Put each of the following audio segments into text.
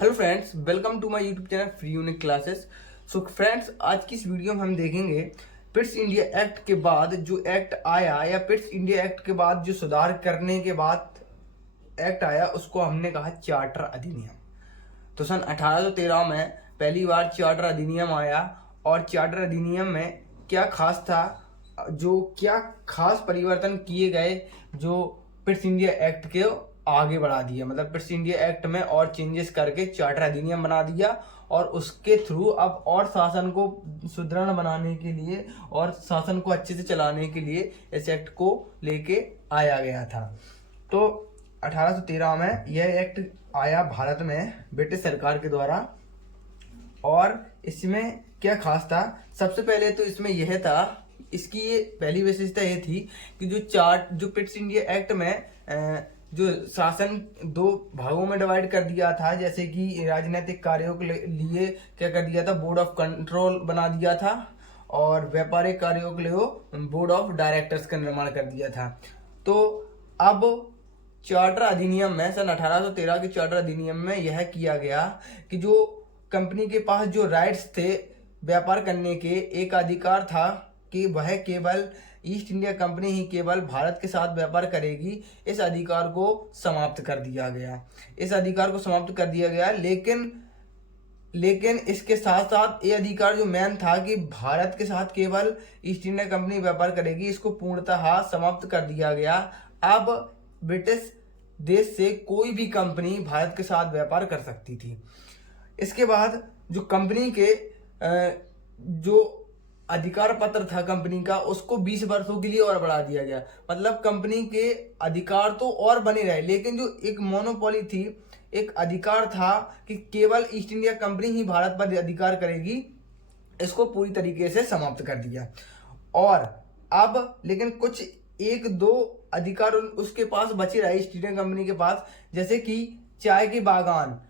Hello friends, welcome to my YouTube channel free unique classes. So friends, आज की इस video में हम देखेंगे पिट्स इंडिया एक्ट के बाद जो एक्ट आया या पिट्स इंडिया एक्ट के बाद जो सुधार करने के बाद एक्ट आया उसको हमने कहा चार्टर अधिनियम। तो सन 1813 में पहली बार चार्टर अधिनियम आया और चार्टर अधिनियम में क्या खास था, जो क्या खास परिवर्तन किए गए जो पिट्स इंडिया एक्ट के आगे बढ़ा दिया। मतलब पिट्स इंडिया एक्ट में और चेंजेस करके चार्टर अधिनियम बना दिया और उसके थ्रू अब और शासन को सुदृढ़ बनाने के लिए और शासन को अच्छे से चलाने के लिए इस एक्ट को लेके आया गया था। तो 1813 में यह एक्ट आया भारत में ब्रिटिश सरकार के द्वारा। और इसमें क्या खास था, सबसे पहले तो इसमें यह था, इसकी ये पहली विशेषता ये थी कि जो पिट्स इंडिया एक्ट में जो शासन दो भागों में डिवाइड कर दिया था, जैसे कि राजनीतिक कार्यों के लिए क्या कर दिया था, बोर्ड ऑफ कंट्रोल बना दिया था और व्यापारिक कार्यों के लिए बोर्ड ऑफ डायरेक्टर्स का निर्माण कर दिया था। तो अब चार्टर अधिनियम में सन 1813 के चार्टर अधिनियम में यह किया गया कि जो कंपनी के पास जो राइट्स थे व्यापार करने के, एक अधिकार था कि वह केवल ईस्ट इंडिया कंपनी ही केवल भारत के साथ व्यापार करेगी। इस अधिकार को समाप्त कर दिया गया। लेकिन इसके साथ साथ ये अधिकार जो मेन था कि भारत के साथ केवल ईस्ट इंडिया कंपनी व्यापार करेगी, इसको पूर्णतः समाप्त कर दिया गया। अब ब्रिटिश देश से कोई भी कंपनी भारत के साथ व्यापार कर सकती थी। इसके बाद जो कंपनी के जो अधिकार पत्र था कंपनी का, उसको 20 वर्षों के लिए और बढ़ा दिया गया। मतलब कंपनी के अधिकार तो और बने रहे, लेकिन जो एक मोनोपोली थी, एक अधिकार था कि केवल ईस्ट इंडिया कंपनी ही भारत पर अधिकार करेगी, इसको पूरी तरीके से समाप्त कर दिया। और अब लेकिन कुछ एक दो अधिकार उसके पास बचे रहे ईस्ट इंडिया कंपनी के पास, जैसे कि चाय के बागान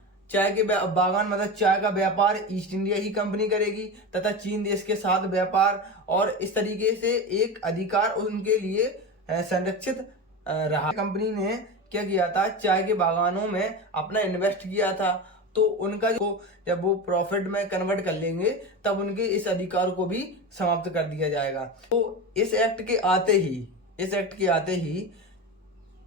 मतलब चाय का व्यापार ईस्ट इंडिया ही कंपनी करेगी तथा चीन देश के साथ व्यापार, और इस तरीके से एक अधिकार उनके लिए संरक्षित रहा। कंपनी ने क्या किया था, चाय के बागानों में अपना इन्वेस्ट किया था, तो उनका जो जब वो प्रॉफिट में कन्वर्ट कर लेंगे तब उनके इस अधिकार को भी समाप्त कर दिया जाएगा। तो इस एक्ट के आते ही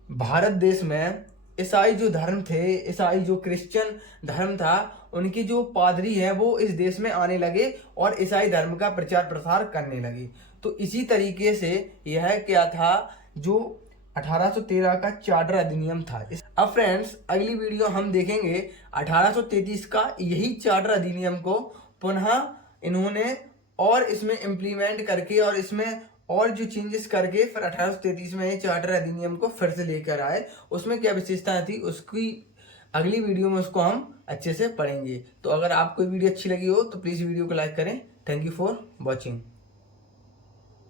भारत देश में ईसाई जो धर्म थे, ईसाई जो क्रिश्चियन धर्म था, उनके जो पादरी हैं वो इस देश में आने लगे और ईसाई धर्म का प्रचार प्रसार करने लगे। तो इसी तरीके से यह क्या था, जो 1813 का चार्टर अधिनियम था। अब फ्रेंड्स, अगली वीडियो हम देखेंगे 1833 का यही चार्टर अधिनियम को पुनः इन्होंने और इसमें इम्प्लीमेंट करके और इसमें और जो चेंजेस करके फिर 1833 में चार्टर अधिनियम को फिर से लेकर आए। उसमें क्या विशेषताएं थी, उसकी अगली वीडियो में उसको हम अच्छे से पढ़ेंगे। तो अगर आपको वीडियो अच्छी लगी हो तो प्लीज़ वीडियो को लाइक करें। Thank you for watching.